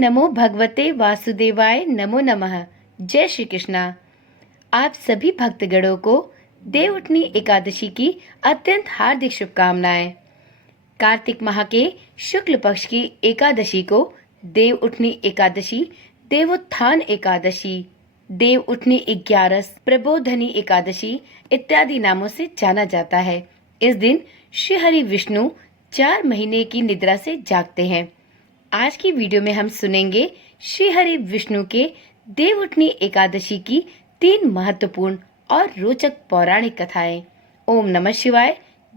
नमो भगवते वासुदेवाय नमो नमः। जय श्री कृष्णा। आप सभी भक्तगणों को देवउठनी एकादशी की अत्यंत हार्दिक शुभकामनाएं। कार्तिक माह के शुक्ल पक्ष की एकादशी को देवउठनी एकादशी, देवोत्थान एकादशी, देवउठनी 11, प्रबोधनी एकादशी इत्यादि नामों से जाना जाता है। इस दिन श्री हरि विष्णु 4 महीने की निद्रा से जागते हैं। आज की वीडियो में हम सुनेंगे श्री हरि विष्णु के देवउठनी एकादशी की 3 महत्वपूर्ण और रोचक पौराणिक कथाएं। ओम नमः शिवाय।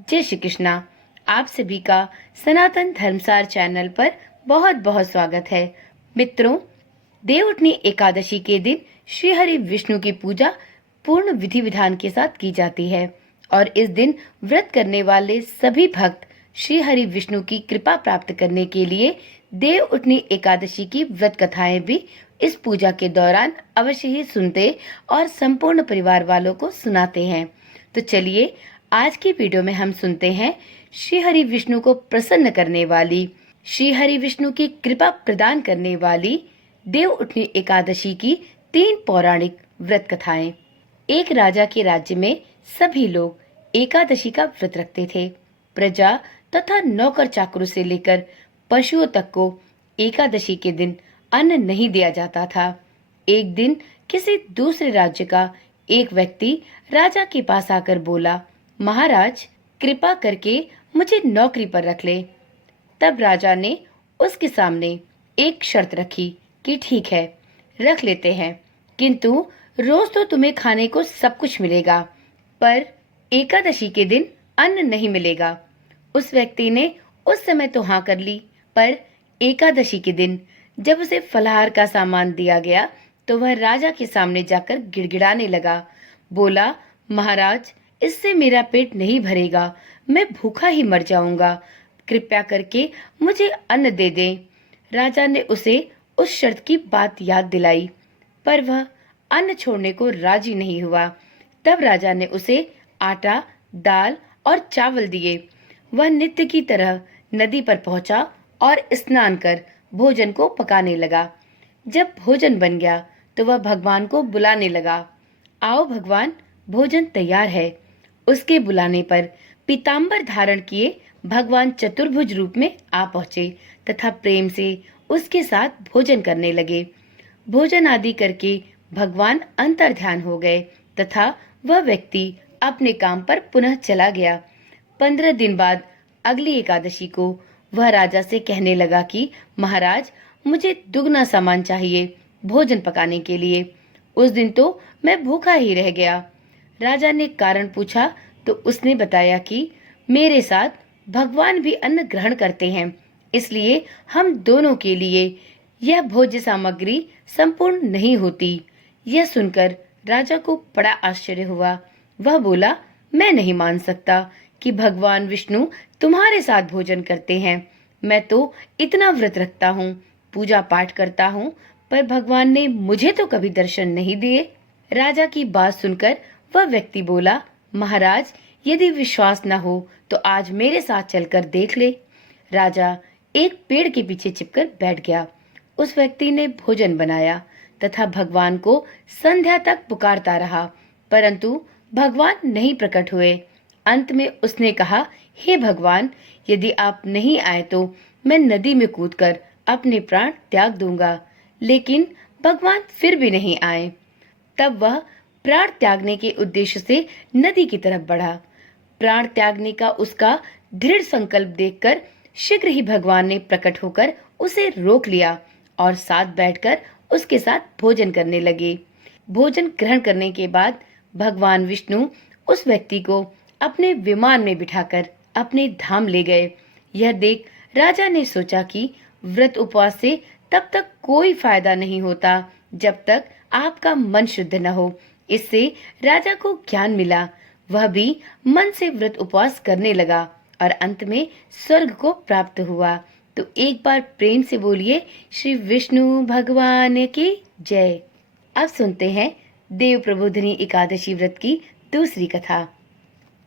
जय श्री कृष्णा। आप सभी का सनातन धर्मसार चैनल पर बहुत बहुत स्वागत है। मित्रों, देवउठनी एकादशी के दिन श्री हरि विष्णु की पूजा पूर्ण विधि विधान के साथ की जाती है और इस दिन व्रत करने वाले सभी भक्त श्री हरि विष्णु की कृपा प्राप्त करने के लिए देवउठनी एकादशी की व्रत कथाएं भी इस पूजा के दौरान अवश्य ही सुनते और संपूर्ण परिवार वालों को सुनाते हैं। तो चलिए आज की वीडियो में हम सुनते हैं श्री हरि विष्णु को प्रसन्न करने वाली, श्री हरि विष्णु की कृपा प्रदान करने वाली देवउठनी एकादशी की 3 पौराणिक व्रत कथाएं। एक राजा के राज्य में सभी लोग एकादशी का व्रत रखते थे। प्रजा तथा नौकर चाकरों से लेकर पशुओं तक को एकादशी के दिन अन्न नहीं दिया जाता था। एक दिन किसी दूसरे राज्य का एक व्यक्ति राजा के पास आकर बोला, महाराज, कृपा करके मुझे नौकरी पर रख ले। तब राजा ने उसके सामने एक शर्त रखी कि ठीक है, रख लेते हैं, किंतु रोज तो तुम्हें खाने को सब कुछ मिलेगा, पर एकादशी के दिन अन्न नहीं मिलेगा। उस व्यक्ति ने उस समय तो हाँ कर ली, पर एकादशी के दिन जब उसे फलाहार का सामान दिया गया तो वह राजा के सामने जाकर गिड़गिड़ाने लगा। बोला, महाराज, इससे मेरा पेट नहीं भरेगा, मैं भूखा ही मर जाऊंगा, कृपया करके मुझे अन्न दे दें। राजा ने उसे उस शर्त की बात याद दिलाई, पर वह अन्न छोड़ने को राजी नहीं हुआ। तब राजा ने उसे आटा, दाल और चावल दिए। वह नित्य की तरह नदी पर पहुंचा और स्नान कर भोजन को पकाने लगा। जब भोजन बन गया तो वह भगवान को बुलाने लगा। आओ भगवान, भोजन तैयार है। उसके बुलाने पर पीतांबर धारण किए भगवान चतुर्भुज रूप में आ पहुंचे तथा प्रेम से उसके साथ भोजन करने लगे। भोजन आदि करके भगवान अंतर्ध्यान हो गए तथा वह व्यक्ति अपने काम पर पुनः चला गया। 15 दिन बाद अगली एकादशी को वह राजा से कहने लगा कि महाराज, मुझे दुगना सामान चाहिए भोजन पकाने के लिए। उस दिन तो मैं भूखा ही रह गया। राजा ने कारण पूछा तो उसने बताया कि मेरे साथ भगवान भी अन्न ग्रहण करते हैं, इसलिए हम दोनों के लिए यह भोज्य सामग्री संपूर्ण नहीं होती। यह सुनकर राजा को बड़ा आश्चर्य हुआ। वह बोला, मैं नहीं मान सकता कि भगवान विष्णु तुम्हारे साथ भोजन करते हैं। मैं तो इतना व्रत रखता हूँ, पूजा पाठ करता हूँ, पर भगवान ने मुझे तो कभी दर्शन नहीं दिए। राजा की बात सुनकर वह व्यक्ति बोला, महाराज, यदि विश्वास न हो तो आज मेरे साथ चलकर देख ले। राजा एक पेड़ के पीछे छिपकर बैठ गया। उस व्यक्ति ने भोजन बनाया तथा भगवान को संध्या तक पुकारता रहा, परंतु भगवान नहीं प्रकट हुए। अंत में उसने कहा, हे भगवान, यदि आप नहीं आए तो मैं नदी में कूदकर अपने प्राण त्याग दूंगा। लेकिन भगवान फिर भी नहीं आए। तब वह प्राण त्यागने के उद्देश्य से नदी की तरफ बढ़ा। प्राण त्यागने का उसका दृढ़ संकल्प देखकर शीघ्र ही भगवान ने प्रकट होकर उसे रोक लिया और साथ बैठकर उसके साथ भोजन करने लगे। भोजन ग्रहण करने के बाद भगवान विष्णु उस व्यक्ति को अपने विमान में बिठाकर अपने धाम ले गए। यह देख राजा ने सोचा कि व्रत उपवास से तब तक कोई फायदा नहीं होता जब तक आपका मन शुद्ध न हो। इससे राजा को ज्ञान मिला। वह भी मन से व्रत उपवास करने लगा और अंत में स्वर्ग को प्राप्त हुआ। तो एक बार प्रेम से बोलिए, श्री विष्णु भगवान की जय। अब सुनते हैं देव प्रबोधनी एकादशी व्रत की दूसरी कथा।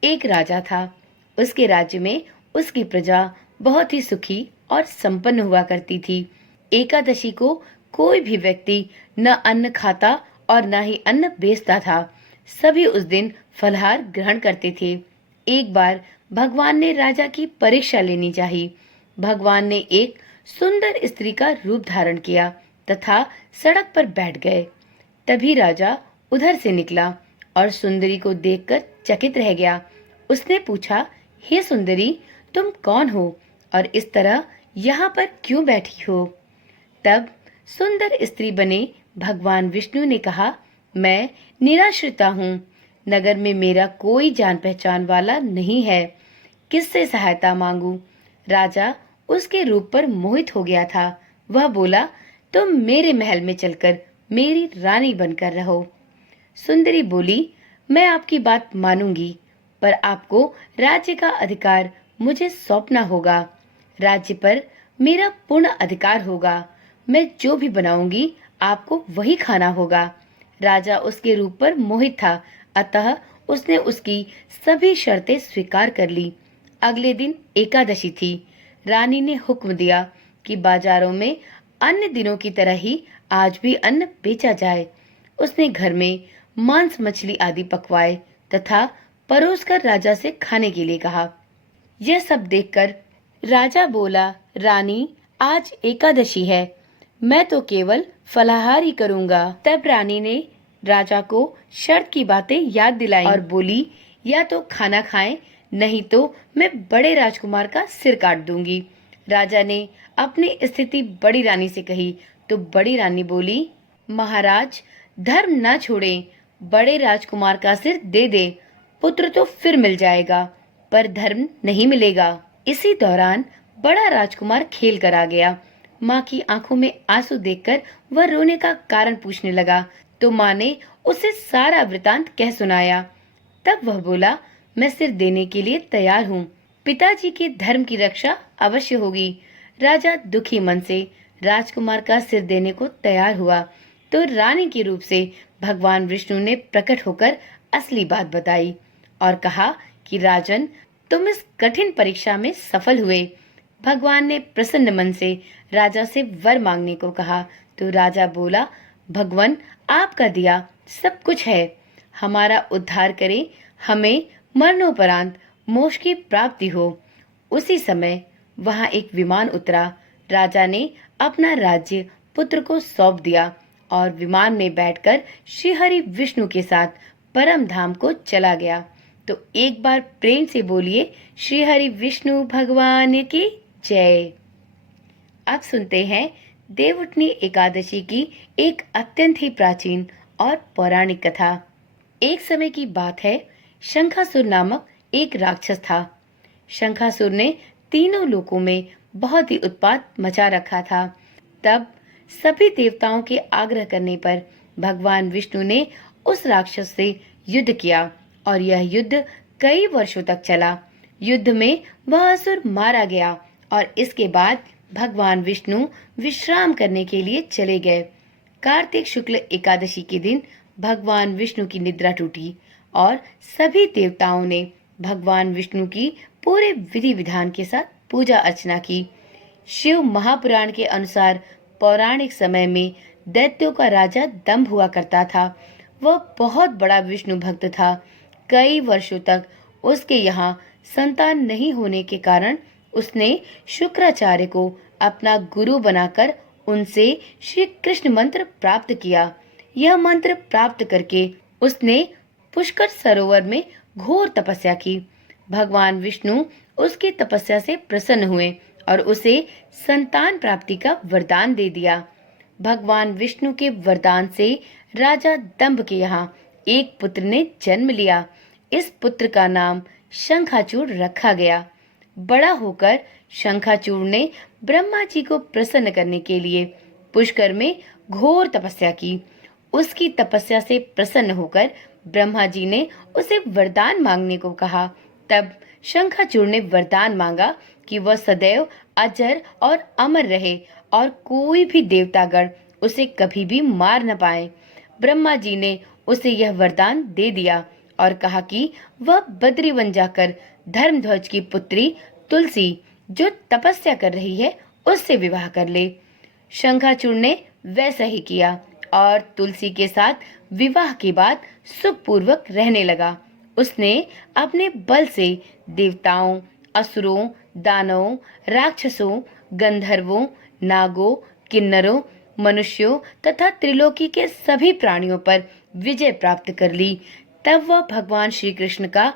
एक राजा था। उसके राज्य में उसकी प्रजा बहुत ही सुखी और संपन्न हुआ करती थी। एकादशी को कोई भी व्यक्ति न अन्न खाता और न ही अन्न बेचता था। सभी उस दिन फलाहार ग्रहण करते थे। एक बार भगवान ने राजा की परीक्षा लेनी चाहिए। भगवान ने एक सुंदर स्त्री का रूप धारण किया तथा सड़क पर बैठ गए। तभी राजा उधर से निकला और सुंदरी को देखकर चकित रह गया। उसने पूछा, हे सुंदरी, तुम कौन हो और इस तरह यहाँ पर क्यों बैठी हो? तब सुंदर स्त्री बने भगवान विष्णु ने कहा, मैं निराश्रिता हूँ। नगर में मेरा कोई जान पहचान वाला नहीं है। किससे सहायता मांगू? राजा उसके रूप पर मोहित हो गया था। वह बोला, तुम मेरे महल में चलकर मेरी रानी बनकर रहो। सुंदरी बोली, मैं आपकी बात मानूंगी, पर आपको राज्य का अधिकार मुझे सौंपना होगा। राज्य पर मेरा पूर्ण अधिकार होगा। मैं जो भी बनाऊंगी आपको वही खाना होगा। राजा उसके रूप पर मोहित था, अतः उसने उसकी सभी शर्तें स्वीकार कर ली। अगले दिन एकादशी थी। रानी ने हुक्म दिया कि बाजारों में अन्य दिनों की तरह ही आज भी अन्न बेचा जाए। उसने घर में मांस मछली आदि पकवाए तथा परोसकर राजा से खाने के लिए कहा। यह सब देखकर राजा बोला, रानी, आज एकादशी है, मैं तो केवल फलाहार ही करूंगा। तब रानी ने राजा को शर्त की बातें याद दिलाई और बोली, या तो खाना खाएं, नहीं तो मैं बड़े राजकुमार का सिर काट दूंगी। राजा ने अपनी स्थिति बड़ी रानी से कही तो बड़ी रानी बोली, महाराज, धर्म न छोड़ें, बड़े राजकुमार का सिर दे दे। पुत्र तो फिर मिल जाएगा, पर धर्म नहीं मिलेगा। इसी दौरान बड़ा राजकुमार खेल कर आ गया। माँ की आंखों में आंसू देखकर वह रोने का कारण पूछने लगा तो माँ ने उसे सारा वृतांत कह सुनाया। तब वह बोला, मैं सिर देने के लिए तैयार हूँ। पिताजी के धर्म की रक्षा अवश्य होगी। राजा दुखी मन से राजकुमार का सिर देने को तैयार हुआ तो रानी के रूप से भगवान विष्णु ने प्रकट होकर असली बात बताई और कहा कि राजन, तुम इस कठिन परीक्षा में सफल हुए। भगवान ने प्रसन्न मन से राजा से वर मांगने को कहा तो राजा बोला, भगवान, आपका दिया सब कुछ है, हमारा उद्धार करें, हमें मरणोपरांत मोक्ष की प्राप्ति हो। उसी समय वहां एक विमान उतरा। राजा ने अपना राज्य पुत्र को सौंप दिया और विमान में बैठकर श्री हरि विष्णु के साथ परम धाम को चला गया। तो एक बार प्रेम से बोलिए, श्री हरि विष्णु भगवान की जय। अब सुनते हैं देवउठनी एकादशी की एक अत्यंत ही प्राचीन और पौराणिक कथा। एक समय की बात है, शंखासुर नामक एक राक्षस था। शंखासुर ने तीनों लोकों में बहुत ही उत्पात मचा रखा था। तब सभी देवताओं के आग्रह करने पर भगवान विष्णु ने उस राक्षस से युद्ध किया और यह युद्ध कई वर्षों तक चला। युद्ध में वह असुर मारा गया और इसके बाद भगवान विष्णु विश्राम करने के लिए चले गए। कार्तिक शुक्ल एकादशी के दिन भगवान विष्णु की निद्रा टूटी और सभी देवताओं ने भगवान विष्णु की पूरे विधि विधान के साथ पूजा अर्चना की। शिव महापुराण के अनुसार पौराणिक समय में दैत्यों का राजा दंभ हुआ करता था। वह बहुत बड़ा विष्णु भक्त था। कई वर्षों तक उसके यहाँ संतान नहीं होने के कारण उसने शुक्राचार्य को अपना गुरु बनाकर उनसे श्री कृष्ण मंत्र प्राप्त किया। यह मंत्र प्राप्त करके उसने पुष्कर सरोवर में घोर तपस्या की। भगवान विष्णु उसकी तपस्या से प्रसन्न हुए और उसे संतान प्राप्ति का वरदान दे दिया। भगवान विष्णु के वरदान से राजा दंभ के यहाँ एक पुत्र ने जन्म लिया। इस पुत्र का नाम शंखाचूड़ रखा गया। बड़ा होकर शंखाचूड़ ने ब्रह्मा जी को प्रसन्न करने के लिए पुष्कर में घोर तपस्या की। उसकी तपस्या से प्रसन्न होकर ब्रह्मा जी ने उसे वरदान मांगने को कहा। तब शंखाचूड़ ने वरदान मांगा कि वह सदैव अजर और अमर रहे और कोई भी देवतागण उसे कभी भी मार न पाए। ब्रह्मा जी ने उसे यह वरदान दे दिया और कहा कि वह बद्रीवन जाकर धर्मध्वज की पुत्री तुलसी, जो तपस्या कर रही है, उससे विवाह कर ले। शंखाचूड़ ने वैसा ही किया और तुलसी के साथ विवाह के बाद सुखपूर्वक रहने लगा। उसने अपने बल से देवताओं, असुरों, दानवों, राक्षसों, गंधर्वों, नागों, किन्नरों, मनुष्यों तथा त्रिलोकी के सभी प्राणियों पर विजय प्राप्त कर ली। तब वह भगवान श्री कृष्ण का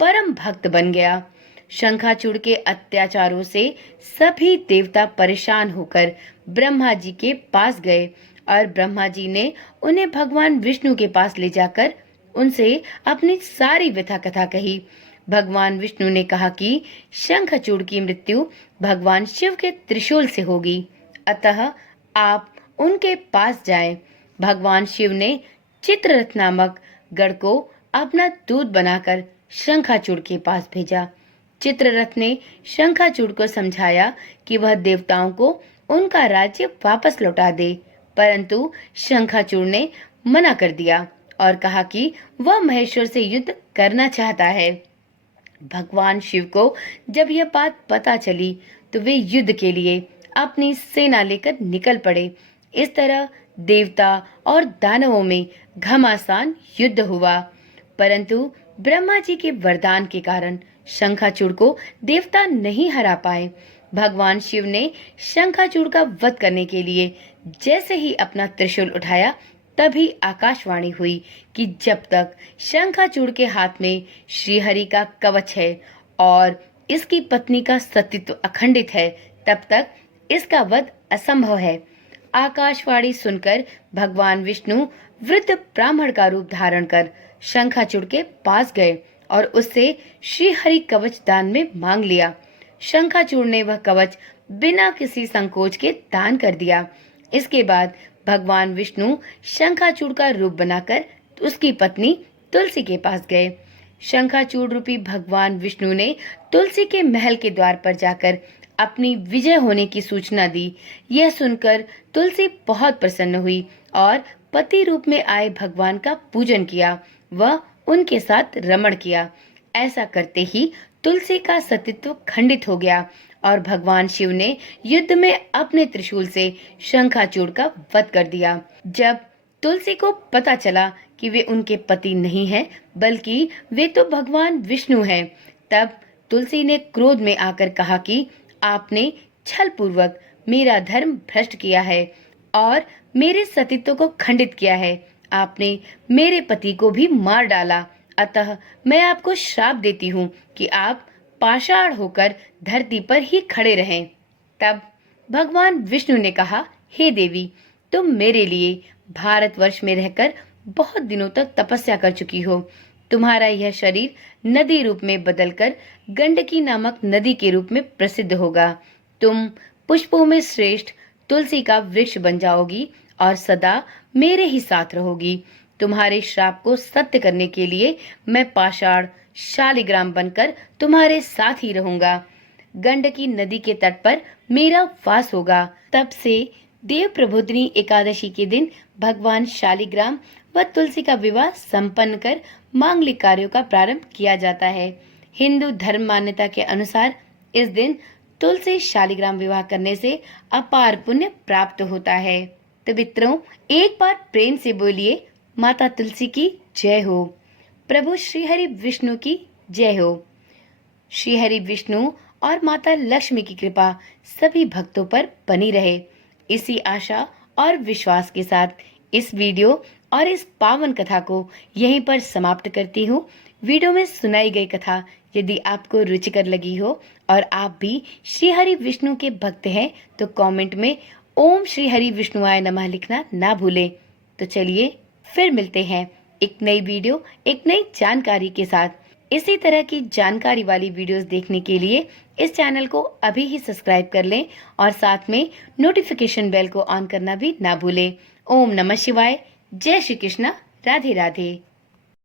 परम भक्त बन गया। शंखाचूड़ के अत्याचारों से सभी देवता परेशान होकर ब्रह्मा जी के पास गए और ब्रह्मा जी ने उन्हें भगवान विष्णु के पास ले जाकर उनसे अपनी सारी व्यथा कथा कही। भगवान विष्णु ने कहा कि शंखचूड़ की मृत्यु भगवान शिव के त्रिशूल से होगी, अतः आप उनके पास जाएं। भगवान शिव ने चित्ररथ नामक गढ़ को अपना दूत बनाकर शंखाचूड़ के पास भेजा। चित्ररथ ने शंखाचूड़ को समझाया कि वह देवताओं को उनका राज्य वापस लौटा दे, परंतु शंखाचूड़ ने मना कर दिया और कहा कि वह महेश्वर से युद्ध करना चाहता है। भगवान शिव को जब यह बात पता चली तो वे युद्ध के लिए अपनी सेना लेकर निकल पड़े। इस तरह देवता और दानवों में घमासान युद्ध हुआ, परंतु ब्रह्मा जी के वरदान के कारण शंखाचूड़ को देवता नहीं हरा पाए। भगवान शिव ने शंखाचूड़ का वध करने के लिए जैसे ही अपना त्रिशूल उठाया, तभी आकाशवाणी हुई कि जब तक शंखाचूड़ के हाथ में श्रीहरि का कवच है और इसकी पत्नी का सतीत्व अखंडित है, तब तक इसका वध असंभव है। आकाशवाणी सुनकर भगवान विष्णु वृद्ध ब्राह्मण का रूप धारण कर शंखाचूड़ के पास गए और उससे श्रीहरि कवच दान में मांग लिया। शंखाचूड़ ने वह कवच बिना किसी संकोच के दान कर दिया। इसके बाद भगवान विष्णु शंखाचूड़ का रूप बनाकर उसकी पत्नी तुलसी के पास गए। शंखाचूड़ रूपी भगवान विष्णु ने तुलसी के महल के द्वार पर जाकर अपनी विजय होने की सूचना दी। यह सुनकर तुलसी बहुत प्रसन्न हुई और पति रूप में आए भगवान का पूजन किया, वह उनके साथ रमण किया। ऐसा करते ही तुलसी का सतीत्व खंडित हो गया और भगवान शिव ने युद्ध में अपने त्रिशूल से शंखाचूड़ का वध कर दिया। जब तुलसी को पता चला कि वे उनके पति नहीं हैं, बल्कि वे तो भगवान विष्णु हैं, तब तुलसी ने क्रोध में आकर कहा कि आपने छल पूर्वक मेरा धर्म भ्रष्ट किया है और मेरे सतीत्व को खंडित किया है। आपने मेरे पति को भी मार डाला, अतः मैं आपको श्राप देती हूँ कि आप पाषाण होकर धरती पर ही खड़े रहें। तब भगवान विष्णु ने कहा, हे देवी, तुम मेरे लिए भारतवर्ष में रहकर बहुत दिनों तक तपस्या कर चुकी हो। तुम्हारा यह शरीर नदी रूप में बदलकर गंडकी नामक नदी के रूप में प्रसिद्ध होगा। तुम पुष्पों में श्रेष्ठ तुलसी का वृक्ष बन जाओगी और सदा मेरे ही साथ रहोगी। तुम्हारे श्राप को सत्य करने के लिए मैं पाषाण शालिग्राम बनकर तुम्हारे साथ ही रहूंगा। गंडकी नदी के तट पर मेरा वास होगा। तब से देव प्रबोधिनी एकादशी के दिन भगवान शालिग्राम व तुलसी का विवाह संपन्न कर मांगलिक कार्यों का प्रारंभ किया जाता है। हिंदू धर्म मान्यता के अनुसार इस दिन तुलसी शालिग्राम विवाह करने से अपार पुण्य प्राप्त होता है। तो मित्रों, एक बार प्रेम से बोलिए, माता तुलसी की जय हो, प्रभु श्रीहरि विष्णु की जय हो। श्रीहरि विष्णु और माता लक्ष्मी की कृपा सभी भक्तों पर बनी रहे। इसी आशा और विश्वास के साथ इस वीडियो और इस पावन कथा को यहीं पर समाप्त करती हूँ। वीडियो में सुनाई गई कथा यदि आपको रुचिकर लगी हो और आप भी श्रीहरि विष्णु के भक्त हैं तो कमेंट में ओम श्रीहरि विष्णुआय नमः लिखना ना भूलें। तो चलिए फिर मिलते हैं एक नई वीडियो, एक नई जानकारी के साथ। इसी तरह की जानकारी वाली वीडियोस देखने के लिए इस चैनल को अभी ही सब्सक्राइब कर लें और साथ में नोटिफिकेशन बेल को ऑन करना भी ना भूलें। ओम नमः शिवाय। जय श्री कृष्णा। राधे राधे।